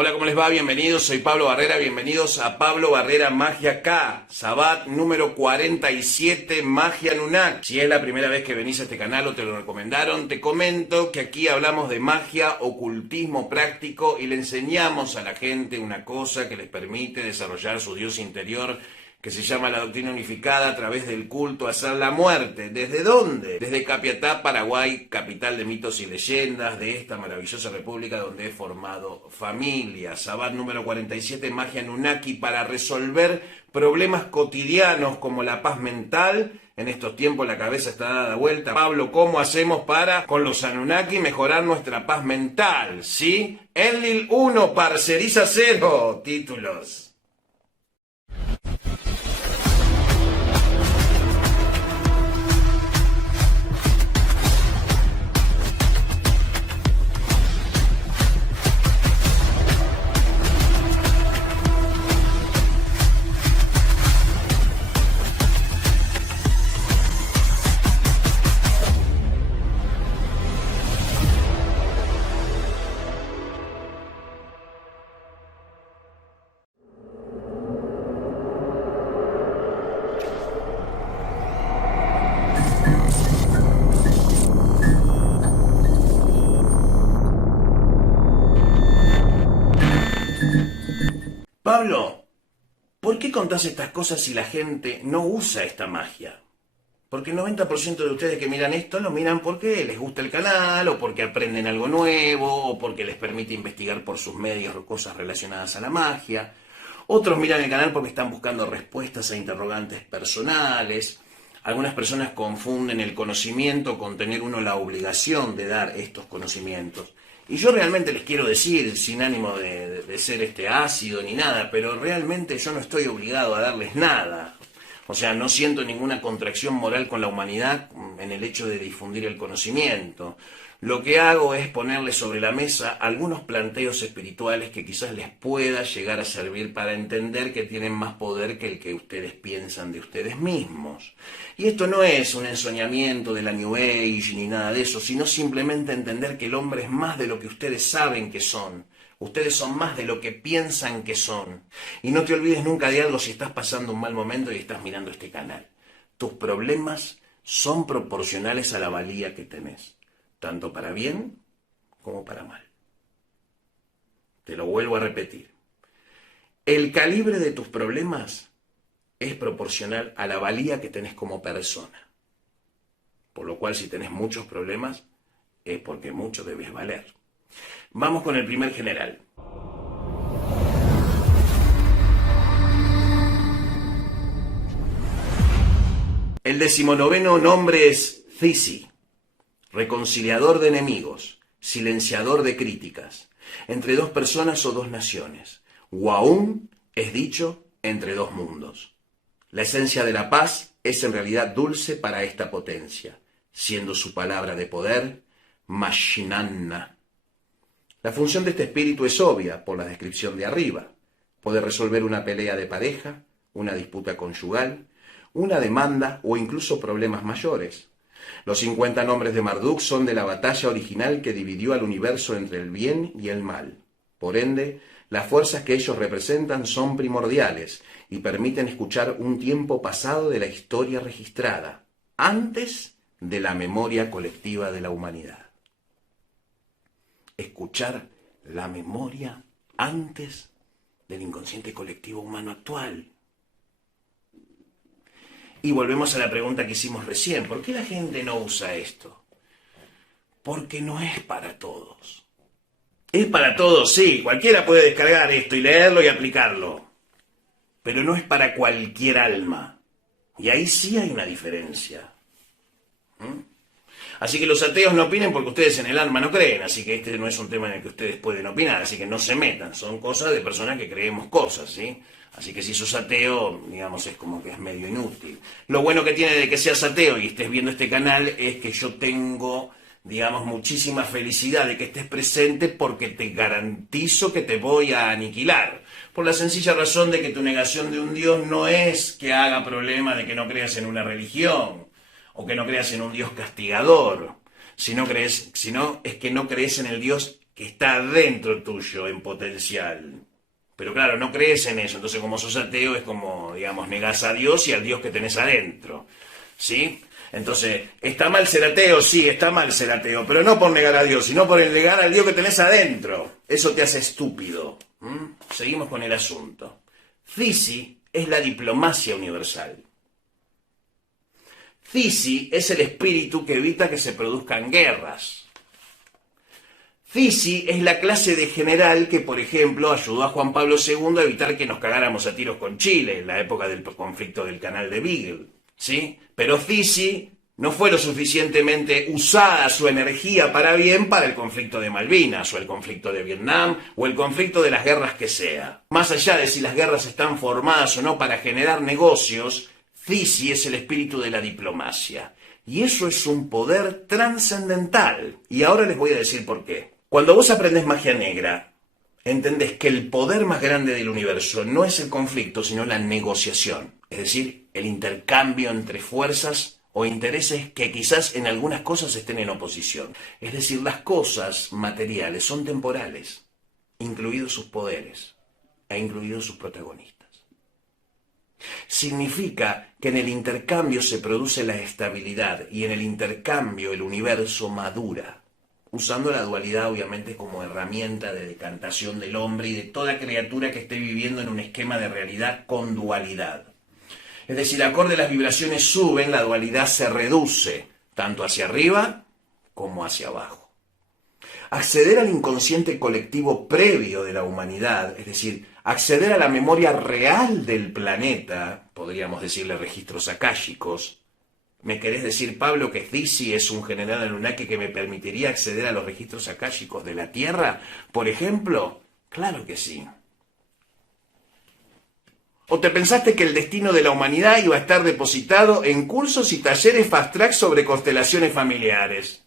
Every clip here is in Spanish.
Hola, ¿cómo les va? Bienvenidos, soy Pablo Barrera, bienvenidos a Pablo Barrera Magia K, Sabbat número 47, Magia Anunnaki. Si es la primera vez que venís a este canal o te lo recomendaron, te comento que aquí hablamos de magia, ocultismo práctico y le enseñamos a la gente una cosa que les permite desarrollar su Dios interior, que se llama la doctrina unificada a través del culto a hacer la muerte. ¿Desde dónde? Desde Capiatá, Paraguay, capital de mitos y leyendas de esta maravillosa república donde he formado familia. Sabbat número 47, Magia Anunnaki, para resolver problemas cotidianos como la paz mental. En estos tiempos la cabeza está dada vuelta. Pablo, ¿cómo hacemos para, con los Anunnaki, mejorar nuestra paz mental? ¿Sí? Enlil 1, Parceriza 0. Títulos. Pablo, ¿por qué contás estas cosas si la gente no usa esta magia? Porque el 90% de ustedes que miran esto lo miran porque les gusta el canal, o porque aprenden algo nuevo, o porque les permite investigar por sus medios cosas relacionadas a la magia. Otros miran el canal porque están buscando respuestas a interrogantes personales. Algunas personas confunden el conocimiento con tener uno la obligación de dar estos conocimientos. Y yo realmente les quiero decir, sin ánimo de ser ácido ni nada, pero realmente yo no estoy obligado a darles nada. O sea, no siento ninguna contracción moral con la humanidad en el hecho de difundir el conocimiento. Lo que hago es ponerles sobre la mesa algunos planteos espirituales que quizás les pueda llegar a servir para entender que tienen más poder que el que ustedes piensan de ustedes mismos. Y esto no es un ensoñamiento de la New Age ni nada de eso, sino simplemente entender que el hombre es más de lo que ustedes saben que son. Ustedes son más de lo que piensan que son. Y no te olvides nunca de algo si estás pasando un mal momento y estás mirando este canal. Tus problemas son proporcionales a la valía que tenés, tanto para bien como para mal. Te lo vuelvo a repetir. El calibre de tus problemas es proporcional a la valía que tenés como persona. Por lo cual, si tenés muchos problemas, es porque mucho debes valer. Vamos con el primer general. El 19º nombre es Thisi, reconciliador de enemigos, silenciador de críticas, entre dos personas o dos naciones. Waum es dicho entre dos mundos. La esencia de la paz es en realidad dulce para esta potencia, siendo su palabra de poder Mashinanna. La función de este espíritu es obvia por la descripción de arriba. Puede resolver una pelea de pareja, una disputa conyugal, una demanda o incluso problemas mayores. Los 50 nombres de Marduk son de la batalla original que dividió al universo entre el bien y el mal. Por ende, las fuerzas que ellos representan son primordiales y permiten escuchar un tiempo pasado de la historia registrada, antes de la memoria colectiva de la humanidad. Escuchar la memoria antes del inconsciente colectivo humano actual. Y volvemos a la pregunta que hicimos recién. ¿Por qué la gente no usa esto? Porque no es para todos. Es para todos, sí. Cualquiera puede descargar esto y leerlo y aplicarlo. Pero no es para cualquier alma. Y ahí sí hay una diferencia. Así que los ateos no opinen porque ustedes en el alma no creen, así que este no es un tema en el que ustedes pueden opinar, así que no se metan, son cosas de personas que creemos cosas, ¿sí? Así que si sos ateo, digamos, es como que es medio inútil. Lo bueno que tiene de que seas ateo y estés viendo este canal es que yo tengo, digamos, muchísima felicidad de que estés presente porque te garantizo que te voy a aniquilar. Por la sencilla razón de que tu negación de un Dios no es que haga problema de que no creas en una religión, o que no creas en un Dios castigador, sino es que no crees en el Dios que está dentro tuyo en potencial. Pero claro, no crees en eso, entonces como sos ateo es como, digamos, negás a Dios y al Dios que tenés adentro, ¿sí? Entonces, ¿está mal ser ateo? Sí, está mal ser ateo, pero no por negar a Dios, sino por negar al Dios que tenés adentro. Eso te hace estúpido. Seguimos con el asunto. Thesi es la diplomacia universal. Thesi es el espíritu que evita que se produzcan guerras. Thesi es la clase de general que, por ejemplo, ayudó a Juan Pablo II a evitar que nos cagáramos a tiros con Chile en la época del conflicto del canal de Beagle, ¿sí? Pero Thesi no fue lo suficientemente usada su energía para bien para el conflicto de Malvinas, o el conflicto de Vietnam, o el conflicto de las guerras que sea. Más allá de si las guerras están formadas o no para generar negocios, Thesi es el espíritu de la diplomacia. Y eso es un poder trascendental. Y ahora les voy a decir por qué. Cuando vos aprendés magia negra, entendés que el poder más grande del universo no es el conflicto, sino la negociación. Es decir, el intercambio entre fuerzas o intereses que quizás en algunas cosas estén en oposición. Es decir, las cosas materiales son temporales, incluidos sus poderes e incluidos sus protagonistas. Significa que en el intercambio se produce la estabilidad y en el intercambio el universo madura, usando la dualidad obviamente como herramienta de decantación del hombre y de toda criatura que esté viviendo en un esquema de realidad con dualidad. Es decir, acorde las vibraciones suben, la dualidad se reduce, tanto hacia arriba como hacia abajo. Acceder al inconsciente colectivo previo de la humanidad, es decir, acceder a la memoria real del planeta, podríamos decirle registros akáshicos. ¿Me querés decir, Pablo, que Thesi es un general Anunnaki que me permitiría acceder a los registros akáshicos de la Tierra, por ejemplo? Claro que sí. ¿O te pensaste que el destino de la humanidad iba a estar depositado en cursos y talleres fast track sobre constelaciones familiares?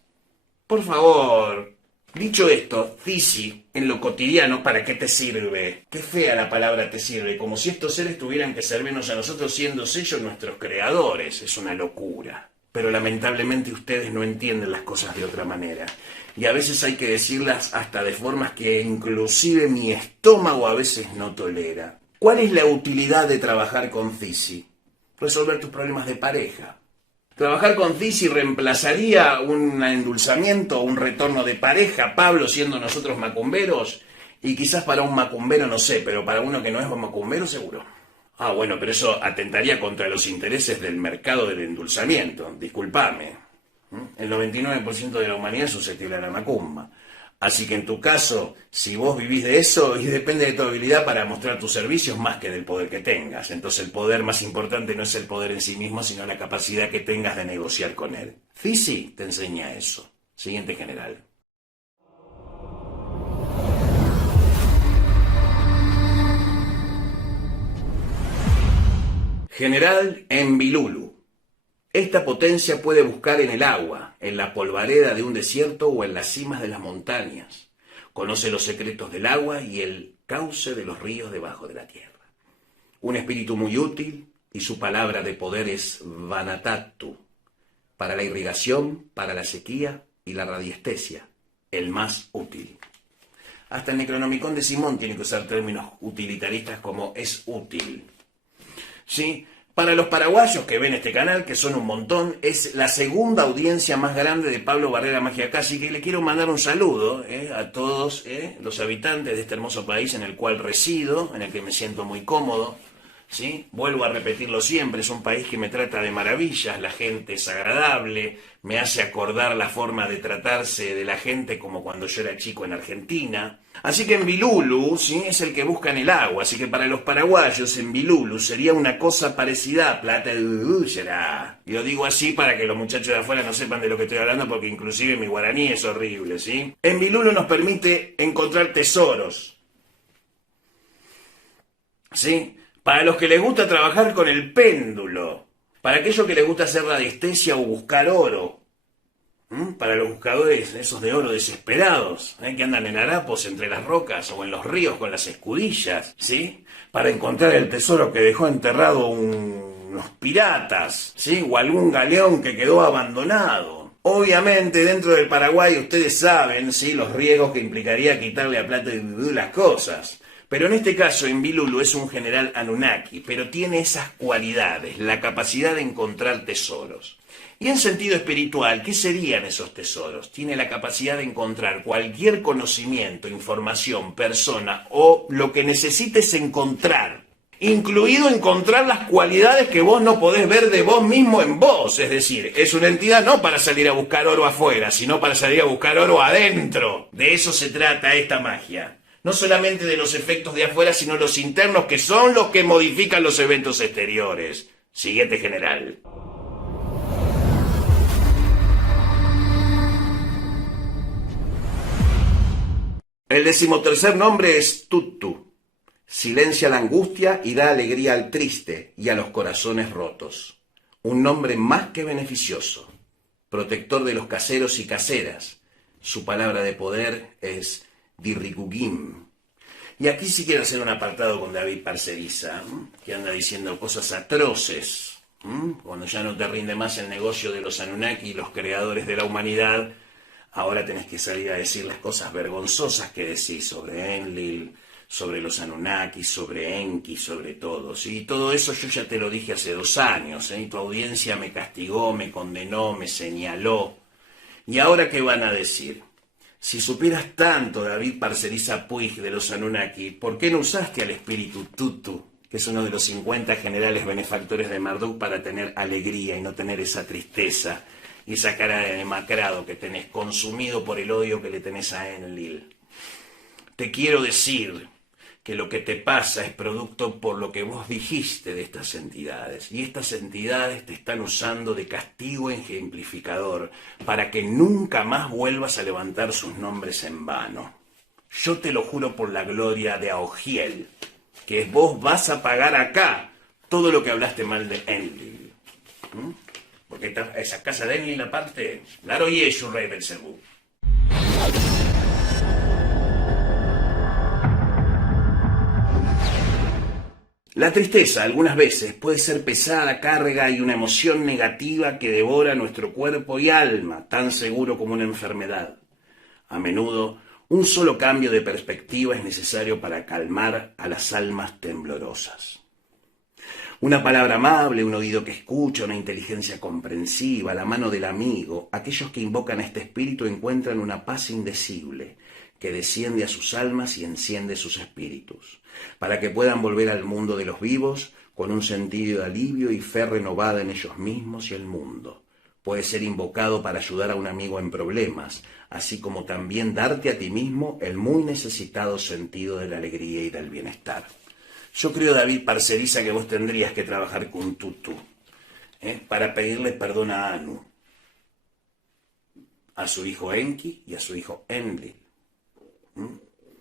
Por favor. Dicho esto, Thesi, en lo cotidiano, ¿para qué te sirve? Qué fea la palabra te sirve, como si estos seres tuvieran que servirnos a nosotros siendo ellos nuestros creadores. Es una locura. Pero lamentablemente ustedes no entienden las cosas de otra manera. Y a veces hay que decirlas hasta de formas que inclusive mi estómago a veces no tolera. ¿Cuál es la utilidad de trabajar con Thesi? Resolver tus problemas de pareja. Trabajar con Thesi reemplazaría un endulzamiento o un retorno de pareja, Pablo, siendo nosotros macumberos, y quizás para un macumbero no sé, pero para uno que no es macumbero seguro. Ah, bueno, pero eso atentaría contra los intereses del mercado del endulzamiento, discúlpame. El 99% de la humanidad es susceptible a la macumba. Así que en tu caso, si vos vivís de eso, y depende de tu habilidad para mostrar tus servicios más que del poder que tengas. Entonces el poder más importante no es el poder en sí mismo, sino la capacidad que tengas de negociar con él. Thesi te enseña eso. Siguiente general. General Enbilulu. Esta potencia puede buscar en el agua, en la polvareda de un desierto o en las cimas de las montañas. Conoce los secretos del agua y el cauce de los ríos debajo de la tierra. Un espíritu muy útil y su palabra de poder es Vanatattu, para la irrigación, para la sequía y la radiestesia, el más útil. Hasta el Necronomicon de Simón tiene que usar términos utilitaristas como es útil. ¿Sí? Para los paraguayos que ven este canal, que son un montón, es la segunda audiencia más grande de Pablo Barrera Magia Akáshica, y le quiero mandar un saludo a todos los habitantes de este hermoso país en el cual resido, en el que me siento muy cómodo. ¿Sí? Vuelvo a repetirlo siempre, es un país que me trata de maravillas, la gente es agradable, me hace acordar la forma de tratarse de la gente como cuando yo era chico en Argentina. Así que Enbilulu, ¿sí?, es el que busca en el agua, así que para los paraguayos Enbilulu sería una cosa parecida a plata de Uyera. Y lo digo así para que los muchachos de afuera no sepan de lo que estoy hablando, porque inclusive mi guaraní es horrible, ¿sí? Enbilulu nos permite encontrar tesoros, ¿sí? Para los que les gusta trabajar con el péndulo, para aquellos que les gusta hacer radiestesia o buscar oro, para los buscadores esos de oro desesperados, que andan en harapos entre las rocas o en los ríos con las escudillas, ¿sí? Para encontrar el tesoro que dejó enterrado unos piratas, ¿sí? O algún galeón que quedó abandonado. Obviamente, dentro del Paraguay, ustedes saben, ¿sí?, los riesgos que implicaría quitarle a Plata y Vudú las cosas. Pero en este caso, Enlilulu es un general Anunnaki, pero tiene esas cualidades, la capacidad de encontrar tesoros. Y en sentido espiritual, ¿qué serían esos tesoros? Tiene la capacidad de encontrar cualquier conocimiento, información, persona o lo que necesites encontrar, incluido encontrar las cualidades que vos no podés ver de vos mismo en vos. Es decir, es una entidad no para salir a buscar oro afuera, sino para salir a buscar oro adentro. De eso se trata esta magia. No solamente de los efectos de afuera, sino los internos, que son los que modifican los eventos exteriores. Siguiente general. El 13º nombre es Tutu. Silencia la angustia y da alegría al triste y a los corazones rotos. Un nombre más que beneficioso. Protector de los caseros y caseras. Su palabra de poder es Dirricugim. Y aquí sí quiero hacer un apartado con David Parcerisa, que anda diciendo cosas atroces. Cuando ya no te rinde más el negocio de los Anunnaki, los creadores de la humanidad, ahora tenés que salir a decir las cosas vergonzosas que decís sobre Enlil, sobre los Anunnaki, sobre Enki, sobre todos. Y todo eso yo ya te lo dije hace 2 años, y tu audiencia me castigó, me condenó, me señaló. ¿Y ahora qué van a decir? Si supieras tanto, David Parcerisa Puig, de los Anunnaki, ¿por qué no usaste al espíritu Tutu, que es uno de los 50 generales benefactores de Marduk, para tener alegría y no tener esa tristeza y esa cara de demacrado que tenés, consumido por el odio que le tenés a Enlil? Te quiero decir que lo que te pasa es producto por lo que vos dijiste de estas entidades. Y estas entidades te están usando de castigo ejemplificador para que nunca más vuelvas a levantar sus nombres en vano. Yo te lo juro por la gloria de Aogiel, que vos vas a pagar acá todo lo que hablaste mal de Enlil. Porque esa casa de Enlil aparte, Laro Yeshu Rey Belzebú. La tristeza algunas veces puede ser pesada carga y una emoción negativa que devora nuestro cuerpo y alma, tan seguro como una enfermedad. A menudo, un solo cambio de perspectiva es necesario para calmar a las almas temblorosas. Una palabra amable, un oído que escucha, una inteligencia comprensiva, la mano del amigo, aquellos que invocan a este espíritu encuentran una paz indecible que desciende a sus almas y enciende sus espíritus, para que puedan volver al mundo de los vivos con un sentido de alivio y fe renovada en ellos mismos y el mundo. Puede ser invocado para ayudar a un amigo en problemas, así como también darte a ti mismo el muy necesitado sentido de la alegría y del bienestar. Yo creo, David Parcerisa, que vos tendrías que trabajar con Tutu, para pedirle perdón a Anu, a su hijo Enki y a su hijo Enlil,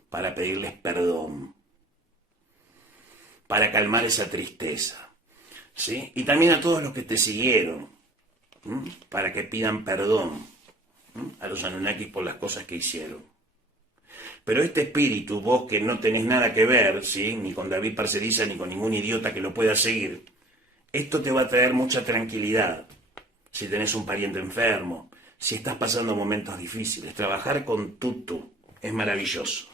para pedirles perdón, para calmar esa tristeza, ¿sí? Y también a todos los que te siguieron, para que pidan perdón a los Anunnakis por las cosas que hicieron. Pero este espíritu, vos que no tenés nada que ver, ¿sí?, ni con David Parcerisa ni con ningún idiota que lo pueda seguir, esto te va a traer mucha tranquilidad. Si tenés un pariente enfermo, si estás pasando momentos difíciles, trabajar con Tutu es maravilloso.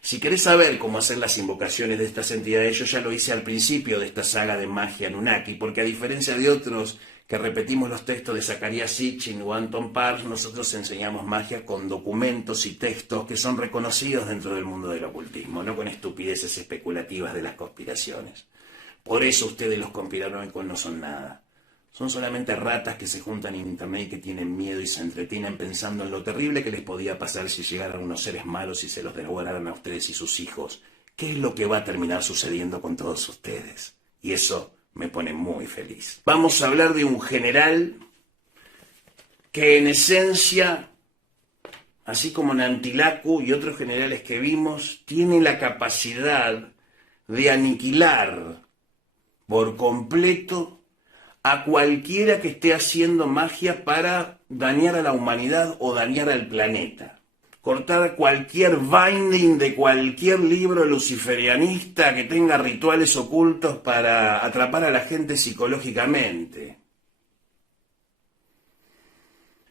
Si querés saber cómo hacer las invocaciones de estas entidades, yo ya lo hice al principio de esta saga de magia Anunnaki, porque a diferencia de otros que repetimos los textos de Zacarías Sitchin o Anton Parks, nosotros enseñamos magia con documentos y textos que son reconocidos dentro del mundo del ocultismo, no con estupideces especulativas de las conspiraciones. Por eso ustedes los conspiranoicos no son nada. Son solamente ratas que se juntan en internet y que tienen miedo y se entretienen pensando en lo terrible que les podía pasar si llegaran unos seres malos y se los devoraran a ustedes y sus hijos. ¿Qué es lo que va a terminar sucediendo con todos ustedes? Y eso me pone muy feliz. Vamos a hablar de un general que en esencia, así como Nantilaku y otros generales que vimos, tiene la capacidad de aniquilar por completo a cualquiera que esté haciendo magia para dañar a la humanidad o dañar al planeta. Cortar cualquier binding de cualquier libro luciferianista que tenga rituales ocultos para atrapar a la gente psicológicamente.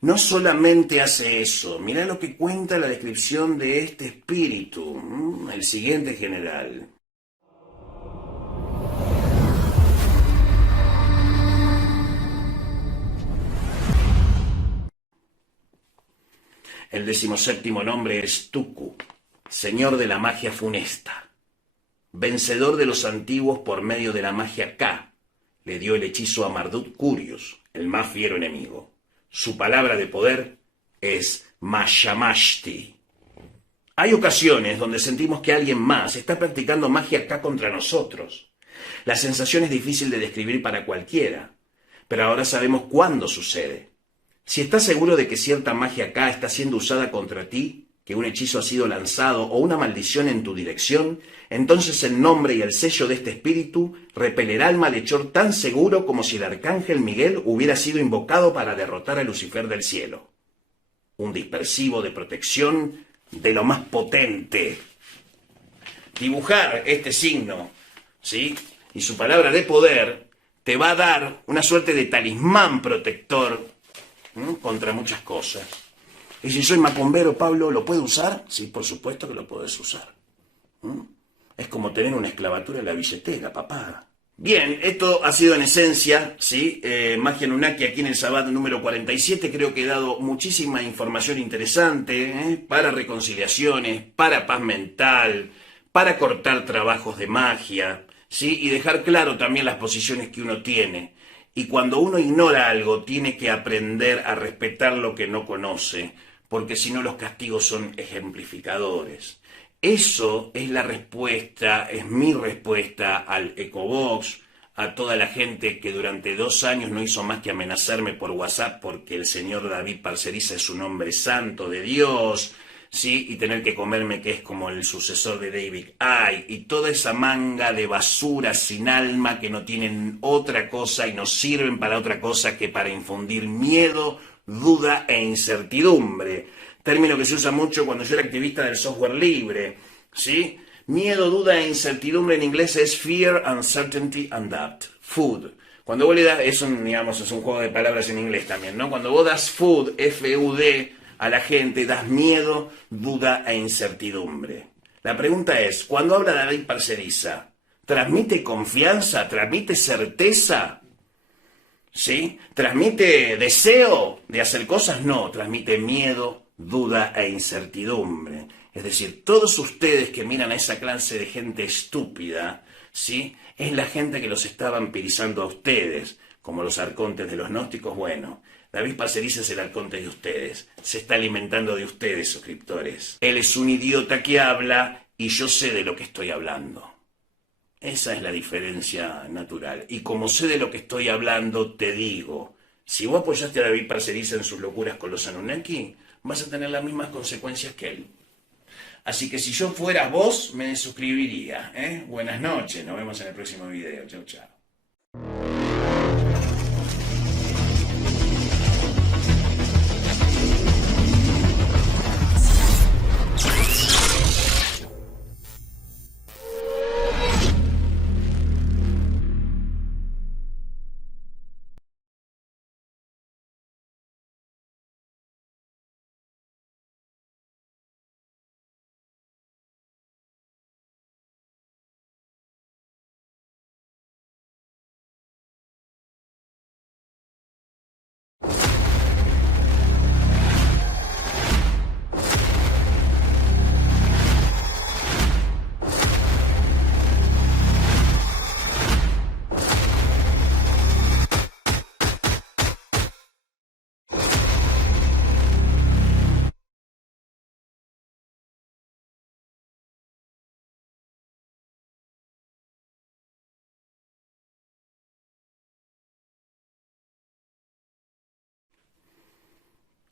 no solamente hace eso, mirá lo que cuenta la descripción de este espíritu, el siguiente general. El 17º nombre es Tuku, señor de la magia funesta, vencedor de los antiguos por medio de la magia K. Le dio el hechizo a Marduk Curios, el más fiero enemigo. Su palabra de poder es Mashamashti. Hay ocasiones donde sentimos que alguien más está practicando magia K contra nosotros. La sensación es difícil de describir para cualquiera, pero ahora sabemos cuándo sucede. Si estás seguro de que cierta magia K está siendo usada contra ti, que un hechizo ha sido lanzado o una maldición en tu dirección, entonces el nombre y el sello de este espíritu repelerá al malhechor tan seguro como si el arcángel Miguel hubiera sido invocado para derrotar a Lucifer del cielo. Un dispersivo de protección de lo más potente. Dibujar este signo, ¿sí?, y su palabra de poder te va a dar una suerte de talismán protector contra muchas cosas. Y si soy macumbero, Pablo, ¿lo puedo usar? Sí, por supuesto que lo puedes usar. Es como tener una esclavatura en la billetera, papá. Bien, esto ha sido en esencia, ¿sí? Magia Anunnaki aquí en el Sabbat número 47. Creo que he dado muchísima información interesante, para reconciliaciones, para paz mental, para cortar trabajos de magia, ¿sí? Y dejar claro también las posiciones que uno tiene. Y cuando uno ignora algo, tiene que aprender a respetar lo que no conoce, porque si no los castigos son ejemplificadores. Eso es la respuesta, es mi respuesta al Ecobox, a toda la gente que durante 2 años no hizo más que amenazarme por WhatsApp porque el señor David Parceriza es un hombre santo de Dios, ¿sí? Y tener que comerme que es como el sucesor de David Icke, y toda esa manga de basura sin alma que no tienen otra cosa y no sirven para otra cosa que para infundir miedo, duda e incertidumbre. Término que se usa mucho cuando yo era activista del software libre, ¿sí? Miedo, duda e incertidumbre en inglés es fear, uncertainty and doubt. Food. Cuando vos le das, es un juego de palabras en inglés también, ¿no? Cuando vos das food, F-U-D, a la gente, das miedo, duda e incertidumbre. La pregunta es, cuando habla David Parceriza, ¿transmite confianza? ¿Transmite certeza? ¿Sí? ¿Transmite deseo de hacer cosas? No, transmite miedo, duda e incertidumbre. Es decir, todos ustedes que miran a esa clase de gente estúpida, ¿sí?, es la gente que los está vampirizando a ustedes, como los arcontes de los gnósticos. Bueno, David Parceriza es el arconte de ustedes, se está alimentando de ustedes, suscriptores. Él es un idiota que habla y yo sé de lo que estoy hablando. Esa es la diferencia natural. Y como sé de lo que estoy hablando, te digo, si vos apoyaste a David Parceriza en sus locuras con los Anunnaki, vas a tener las mismas consecuencias que él. Así que si yo fuera vos, me suscribiría. Buenas noches, nos vemos en el próximo video. Chau, chau.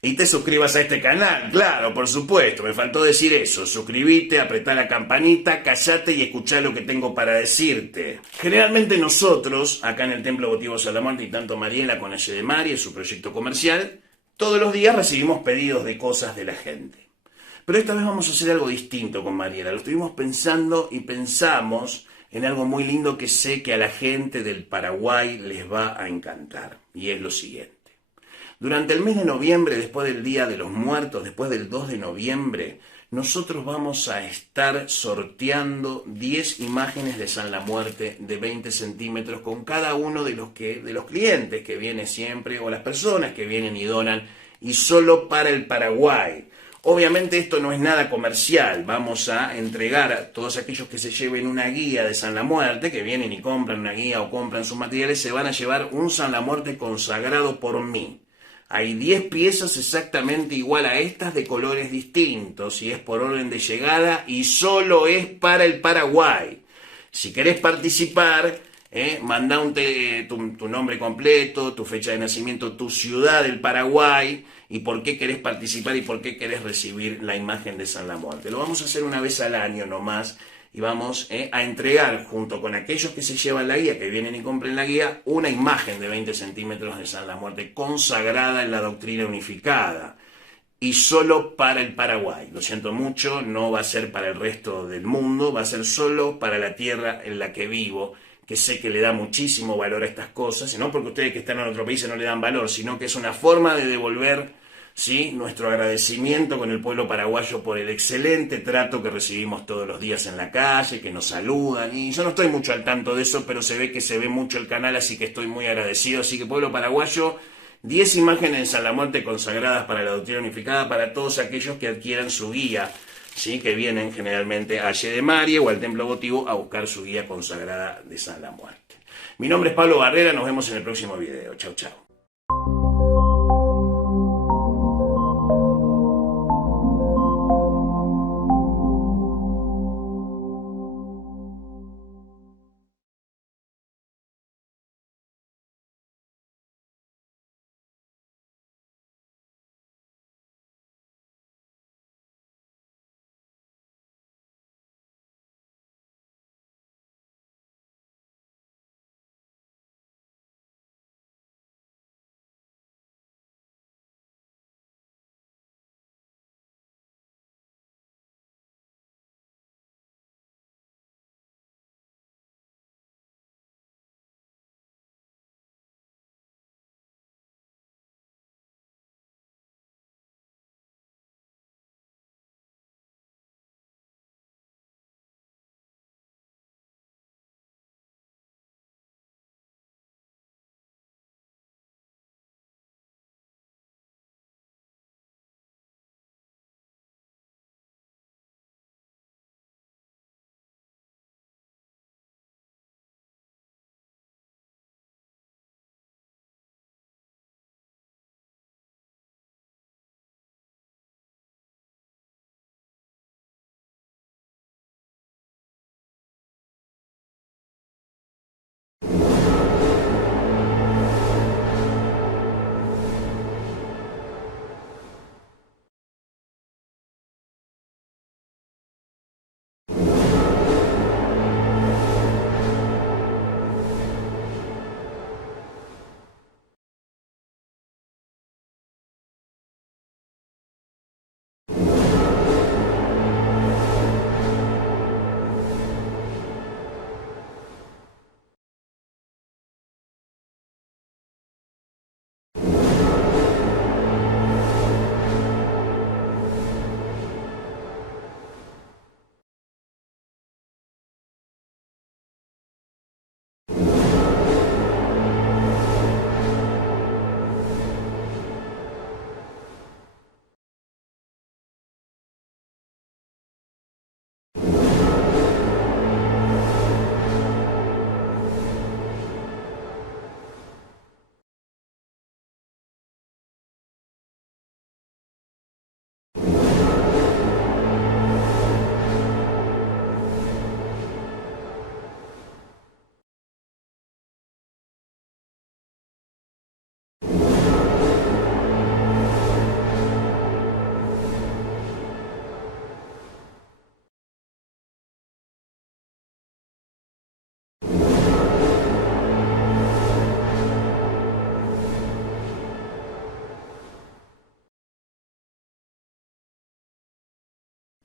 Y te suscribas a este canal, claro, por supuesto, me faltó decir eso. Suscribite, apretá la campanita, callate y escuchá lo que tengo para decirte. Generalmente nosotros, acá en el Templo Votivo Salamonte, y tanto Mariela con ese de Mari, es su proyecto comercial, todos los días recibimos pedidos de cosas de la gente. Pero esta vez vamos a hacer algo distinto con Mariela. Lo estuvimos pensando y pensamos en algo muy lindo que sé que a la gente del Paraguay les va a encantar. Y es lo siguiente. Durante el mes de noviembre, después del Día de los Muertos, después del 2 de noviembre, nosotros vamos a estar sorteando 10 imágenes de San La Muerte de 20 centímetros con cada uno de los clientes que vienen siempre o las personas que vienen y donan, y solo para el Paraguay. Obviamente esto no es nada comercial, vamos a entregar a todos aquellos que se lleven una guía de San La Muerte, que vienen y compran una guía o compran sus materiales, se van a llevar un San La Muerte consagrado por mí. Hay 10 piezas exactamente igual a estas de colores distintos y es por orden de llegada y solo es para el Paraguay. Si querés participar, mandá tu nombre completo, tu fecha de nacimiento, tu ciudad del Paraguay y por qué querés participar y por qué querés recibir la imagen de San La Muerte. Lo vamos a hacer una vez al año nomás. Y vamos a entregar, junto con aquellos que se llevan la guía, que vienen y compren la guía, una imagen de 20 centímetros de San La Muerte consagrada en la doctrina unificada. Y solo para el Paraguay. Lo siento mucho, no va a ser para el resto del mundo, va a ser solo para la tierra en la que vivo, que sé que le da muchísimo valor a estas cosas, y no porque ustedes que están en otro país no le dan valor, sino que es una forma de devolver, ¿sí?, nuestro agradecimiento con el pueblo paraguayo por el excelente trato que recibimos todos los días en la calle, que nos saludan, y yo no estoy mucho al tanto de eso, pero se ve que se ve mucho el canal, así que estoy muy agradecido. Así que pueblo paraguayo, 10 imágenes de San La Muerte consagradas para la doctrina unificada para todos aquellos que adquieran su guía, ¿sí?, que vienen generalmente a Ye de Marie o al Templo Votivo a buscar su guía consagrada de San La Muerte. Mi nombre es Pablo Barrera, nos vemos en el próximo video. Chau, chau.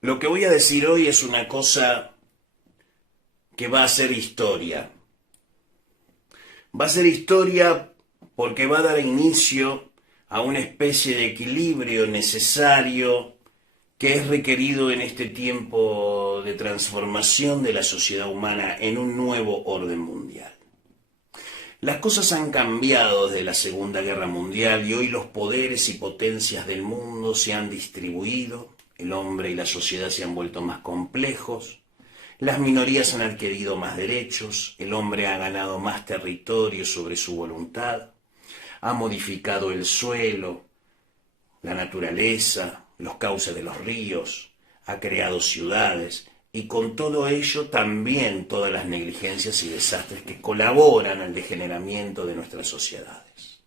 Lo que voy a decir hoy es una cosa que va a ser historia. Va a ser historia porque va a dar inicio a una especie de equilibrio necesario que es requerido en este tiempo de transformación de la sociedad humana en un nuevo orden mundial. Las cosas han cambiado desde la Segunda Guerra Mundial y hoy los poderes y potencias del mundo se han distribuido, el hombre y la sociedad se han vuelto más complejos, las minorías han adquirido más derechos, el hombre ha ganado más territorio sobre su voluntad, ha modificado el suelo, la naturaleza, los cauces de los ríos, ha creado ciudades y con todo ello también todas las negligencias y desastres que colaboran al degeneramiento de nuestras sociedades.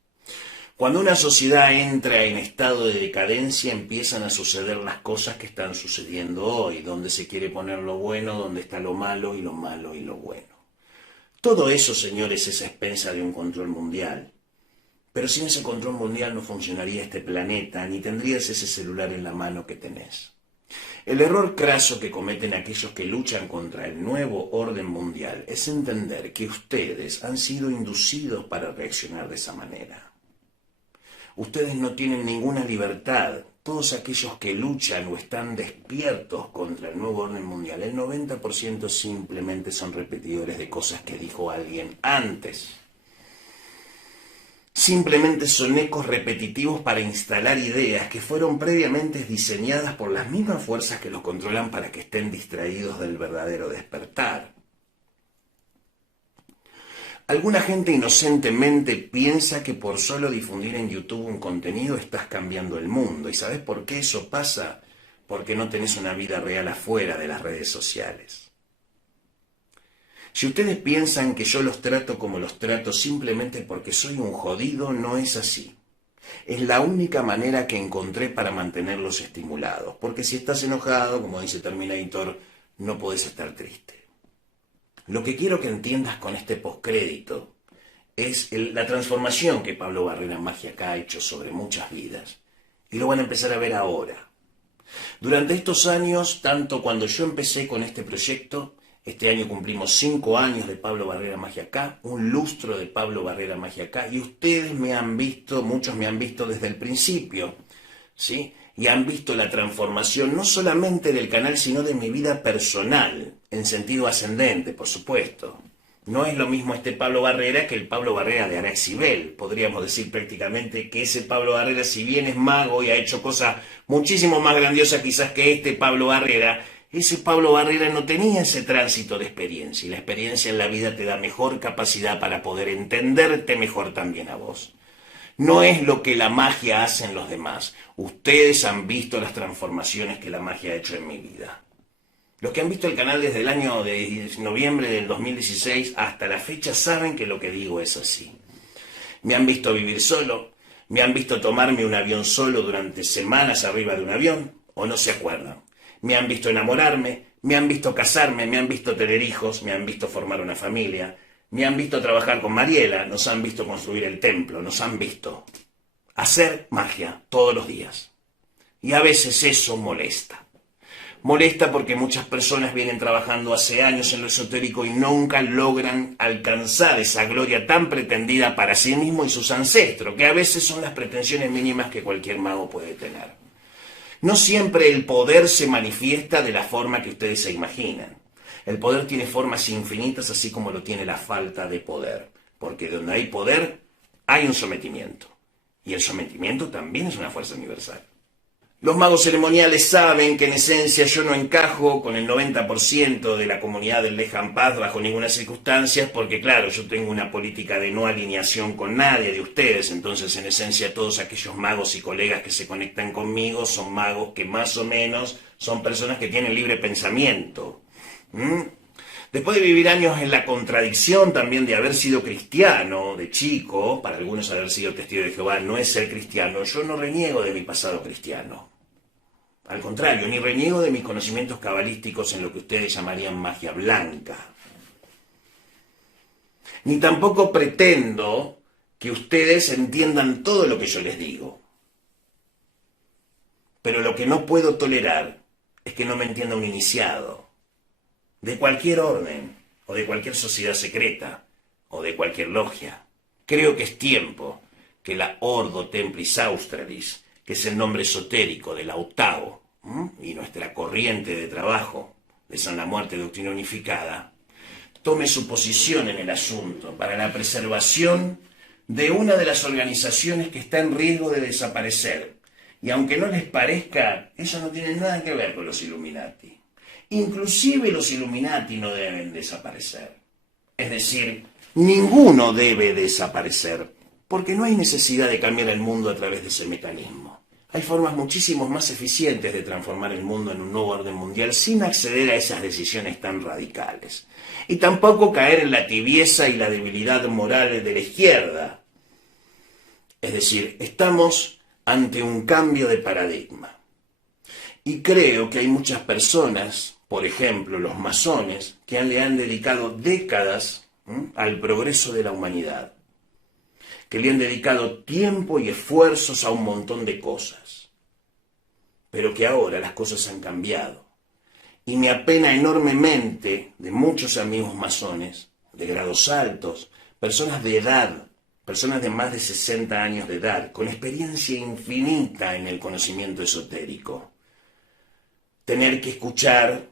Cuando una sociedad entra en estado de decadencia empiezan a suceder las cosas que están sucediendo hoy, donde se quiere poner lo bueno, donde está lo malo y lo bueno. Todo eso, señores, es a expensa de un control mundial. Pero sin ese control mundial no funcionaría este planeta, ni tendrías ese celular en la mano que tenés. El error craso que cometen aquellos que luchan contra el nuevo orden mundial es entender que ustedes han sido inducidos para reaccionar de esa manera. Ustedes no tienen ninguna libertad. Todos aquellos que luchan o están despiertos contra el nuevo orden mundial, el 90% simplemente son repetidores de cosas que dijo alguien antes. Simplemente son ecos repetitivos para instalar ideas que fueron previamente diseñadas por las mismas fuerzas que los controlan para que estén distraídos del verdadero despertar. Alguna gente inocentemente piensa que por solo difundir en YouTube un contenido estás cambiando el mundo. ¿Y sabes por qué eso pasa? Porque no tenés una vida real afuera de las redes sociales. Si ustedes piensan que yo los trato como los trato simplemente porque soy un jodido, no es así. Es la única manera que encontré para mantenerlos estimulados. Porque si estás enojado, como dice Terminator, no podés estar triste. Lo que quiero que entiendas con este postcrédito es la transformación que Pablo Barrera Mágica ha hecho sobre muchas vidas. Y lo van a empezar a ver ahora. Durante estos años, tanto cuando yo empecé con este proyecto, este año cumplimos 5 años de Pablo Barrera Mágica, un lustro de Pablo Barrera Mágica, y ustedes me han visto, muchos me han visto desde el principio, ¿sí? Y han visto la transformación no solamente del canal, sino de mi vida personal, en sentido ascendente, por supuesto. No es lo mismo este Pablo Barrera que el Pablo Barrera de Araxibel. Podríamos decir prácticamente que ese Pablo Barrera, si bien es mago y ha hecho cosas muchísimo más grandiosas quizás que este Pablo Barrera, ese Pablo Barrera no tenía ese tránsito de experiencia. Y la experiencia en la vida te da mejor capacidad para poder entenderte mejor también a vos. No es lo que la magia hace en los demás. Ustedes han visto las transformaciones que la magia ha hecho en mi vida. Los que han visto el canal desde el año de noviembre del 2016 hasta la fecha saben que lo que digo es así. Me han visto vivir solo, me han visto tomarme un avión solo durante semanas arriba de un avión, o no se acuerdan. Me han visto enamorarme, me han visto casarme, me han visto tener hijos, me han visto formar una familia. Me han visto trabajar con Mariela, nos han visto construir el templo, nos han visto hacer magia todos los días. Y a veces eso molesta. Molesta porque muchas personas vienen trabajando hace años en lo esotérico y nunca logran alcanzar esa gloria tan pretendida para sí mismo y sus ancestros, que a veces son las pretensiones mínimas que cualquier mago puede tener. No siempre el poder se manifiesta de la forma que ustedes se imaginan. El poder tiene formas infinitas, así como lo tiene la falta de poder. Porque donde hay poder, hay un sometimiento. Y el sometimiento también es una fuerza universal. Los magos ceremoniales saben que en esencia yo no encajo con el 90% de la comunidad del Lejan Paz bajo ninguna circunstancia, porque claro, yo tengo una política de no alineación con nadie de ustedes. Entonces, en esencia, todos aquellos magos y colegas que se conectan conmigo son magos que más o menos son personas que tienen libre pensamiento. Después de vivir años en la contradicción también de haber sido cristiano de chico, para algunos haber sido testigo de Jehová no es ser cristiano, yo no reniego de mi pasado cristiano. Al contrario, ni reniego de mis conocimientos cabalísticos en lo que ustedes llamarían magia blanca. Ni tampoco pretendo que ustedes entiendan todo lo que yo les digo. Pero lo que no puedo tolerar es que no me entienda un iniciado, de cualquier orden, o de cualquier sociedad secreta, o de cualquier logia. Creo que es tiempo que la Ordo Templis Australis, que es el nombre esotérico de la Octavo, y nuestra corriente de trabajo de San la Muerte Doctrina Unificada, tome su posición en el asunto para la preservación de una de las organizaciones que está en riesgo de desaparecer. Y aunque no les parezca, eso no tiene nada que ver con los Illuminati. Inclusive los Illuminati no deben desaparecer. Es decir, ninguno debe desaparecer, porque no hay necesidad de cambiar el mundo a través de ese mecanismo. Hay formas muchísimo más eficientes de transformar el mundo en un nuevo orden mundial sin acceder a esas decisiones tan radicales. Y tampoco caer en la tibieza y la debilidad moral de la izquierda. Es decir, estamos ante un cambio de paradigma. Y creo que hay muchas personas, por ejemplo los masones, que le han dedicado décadas al progreso de la humanidad, que le han dedicado tiempo y esfuerzos a un montón de cosas, pero que ahora las cosas han cambiado. Y me apena enormemente de muchos amigos masones, de grados altos, personas de edad, personas de más de 60 años de edad, con experiencia infinita en el conocimiento esotérico, tener que escuchar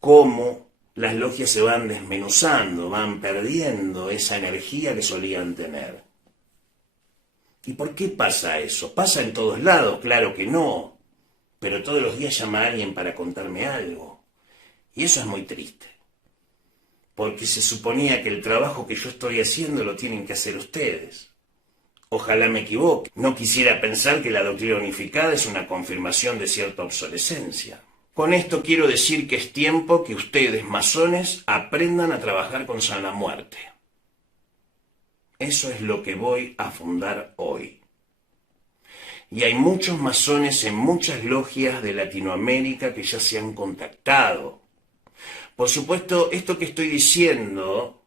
cómo las logias se van desmenuzando, van perdiendo esa energía que solían tener. ¿Y por qué pasa eso? ¿Pasa en todos lados? Claro que no. Pero todos los días llama a alguien para contarme algo. Y eso es muy triste. Porque se suponía que el trabajo que yo estoy haciendo lo tienen que hacer ustedes. Ojalá me equivoque. No quisiera pensar que la doctrina unificada es una confirmación de cierta obsolescencia. Con esto quiero decir que es tiempo que ustedes, masones, aprendan a trabajar con San la Muerte. Eso es lo que voy a fundar hoy. Y hay muchos masones en muchas logias de Latinoamérica que ya se han contactado. Por supuesto, esto que estoy diciendo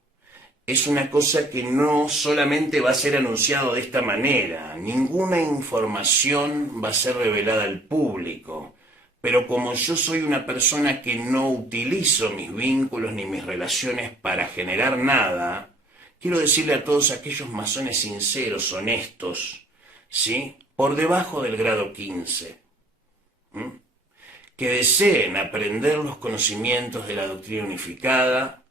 es una cosa que no solamente va a ser anunciado de esta manera. Ninguna información va a ser revelada al público. Pero como yo soy una persona que no utilizo mis vínculos ni mis relaciones para generar nada, quiero decirle a todos aquellos masones sinceros, honestos, ¿sí?, por debajo del grado 15, que deseen aprender los conocimientos de la doctrina unificada,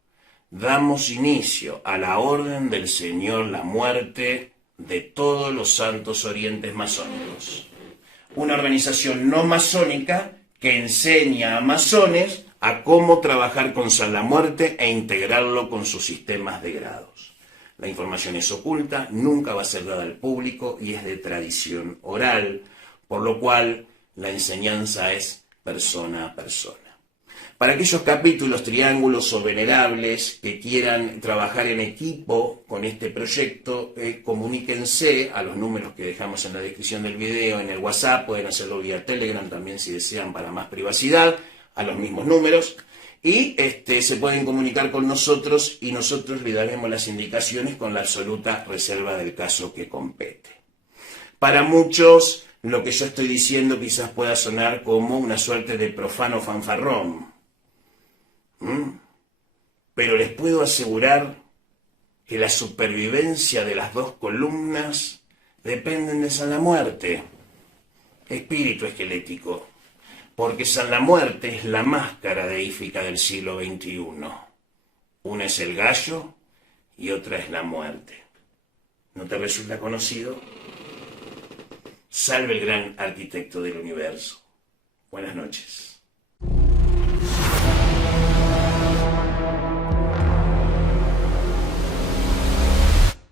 damos inicio a la Orden del Señor la Muerte de todos los santos orientes masónicos. Una organización no masónica que enseña a masones a cómo trabajar con San la Muerte e integrarlo con sus sistemas de grados. La información es oculta, nunca va a ser dada al público y es de tradición oral, por lo cual la enseñanza es persona a persona. Para aquellos capítulos, triángulos o venerables que quieran trabajar en equipo con este proyecto, comuníquense a los números que dejamos en la descripción del video, en el WhatsApp, pueden hacerlo vía Telegram también si desean para más privacidad, a los mismos números. Y se pueden comunicar con nosotros y nosotros le daremos las indicaciones con la absoluta reserva del caso que compete. Para muchos, lo que yo estoy diciendo quizás pueda sonar como una suerte de profano fanfarrón. Pero les puedo asegurar que la supervivencia de las dos columnas dependen de San la Muerte, espíritu esquelético. Porque San la Muerte es la máscara deífica del siglo XXI. Una es el gallo y otra es la muerte. ¿No te resulta conocido? Salve el gran arquitecto del universo. Buenas noches.